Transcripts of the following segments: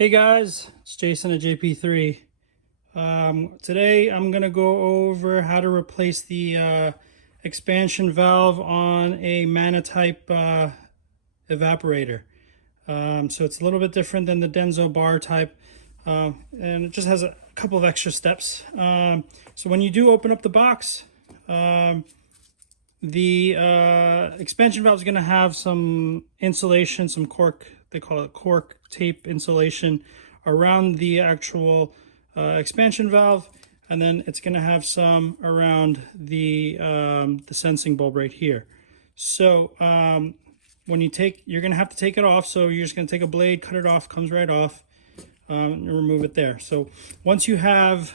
Hey guys, it's Jason at JP3. Today I'm going to go over how to replace the expansion valve on a Manotype evaporator. So it's a little bit different than the Denso bar type, and it just has a couple of extra steps. So when you do open up the box, the expansion valve is going to have some insulation, some cork, they call it cork tape insulation around the actual expansion valve, and then it's going to have some around the sensing bulb right here. So when you're going to have to take it off, so you're just going to take a blade, cut it off, comes right off, and remove it there. So once you have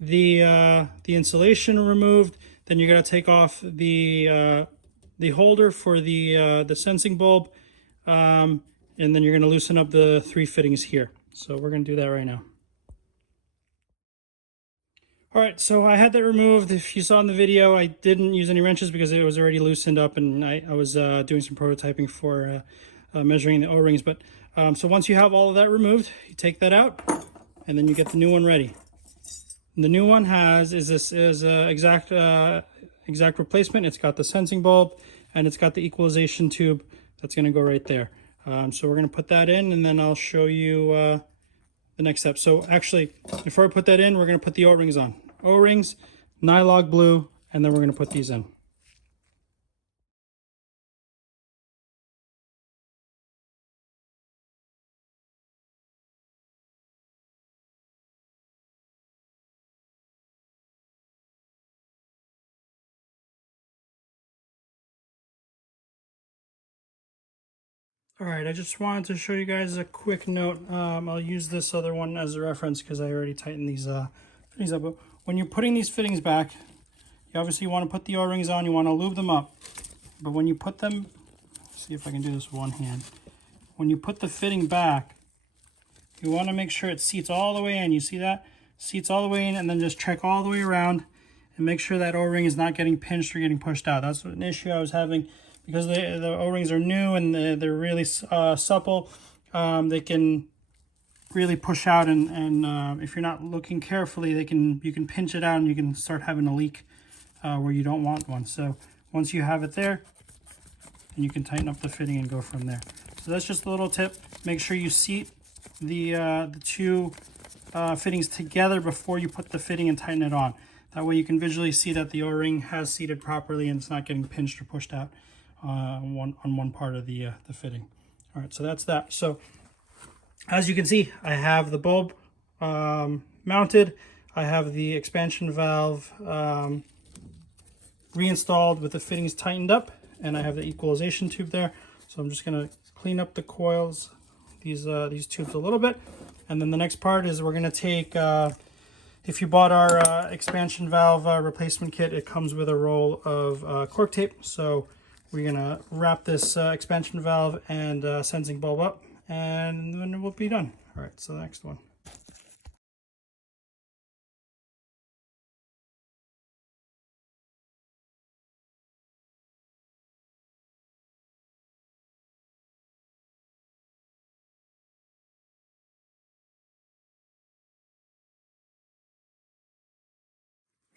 the insulation removed, then you're going to take off the holder for the sensing bulb, and then you're going to loosen up the three fittings here. So we're going to do that right now. All right, so I had that removed. If you saw in the video, I didn't use any wrenches because it was already loosened up, and I was doing some prototyping for measuring the O-rings. But so once you have all of that removed, you take that out, and then you get the new one ready. And the new one is exact replacement. It's got the sensing bulb, and it's got the equalization tube that's going to go right there. So we're going to put that in, and then I'll show you the next step. So actually, before I put that in, we're going to put the O-rings on. O-rings, Nylog blue, and then we're going to put these in. All right, I just wanted to show you guys a quick note. I'll use this other one as a reference because I already tightened these fittings up. But when you're putting these fittings back, you obviously want to put the O-rings on. You want to lube them up. But when you put them, see if I can do this with one hand. When you put the fitting back, you want to make sure it seats all the way in. You see that? Seats all the way in, and then just check all the way around and make sure that O-ring is not getting pinched or getting pushed out. That's an issue I was having. Because the O-rings are new and they're really supple, they can really push out, and if you're not looking carefully, you can pinch it out and you can start having a leak where you don't want one. So once you have it there, then you can tighten up the fitting and go from there. So that's just a little tip. Make sure you seat the two fittings together before you put the fitting and tighten it on. That way you can visually see that the O-ring has seated properly and it's not getting pinched or pushed out on one part of the fitting. All right, so that's that. So as you can see, I have the bulb mounted. I have the expansion valve reinstalled with the fittings tightened up, and I have the equalization tube there. So I'm just going to clean up the coils, these tubes a little bit, and then the next part is we're going to take. If you bought our expansion valve replacement kit, it comes with a roll of cork tape. So we're going to wrap this expansion valve and sensing bulb up, and then we'll be done. All right, so the next one.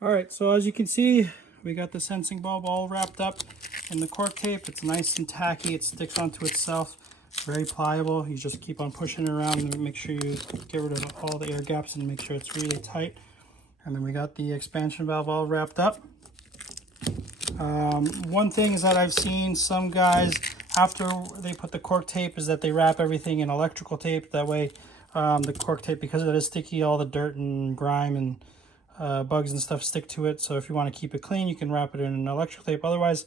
All right, so as you can see, we got the sensing bulb all wrapped up in the cork tape. It's nice and tacky. It sticks onto itself. Very pliable. You just keep on pushing it around and make sure you get rid of all the air gaps and make sure it's really tight. And then we got the expansion valve all wrapped up. One thing is that I've seen some guys, after they put the cork tape, is that they wrap everything in electrical tape. That way the cork tape, because it is sticky, all the dirt and grime and bugs and stuff stick to it. So if you want to keep it clean, you can wrap it in an electrical tape. Otherwise,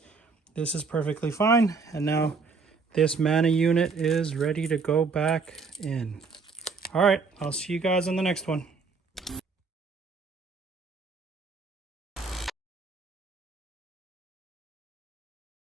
this is perfectly fine. And now this Mana unit is ready to go back in. All right, I'll see you guys on the next one.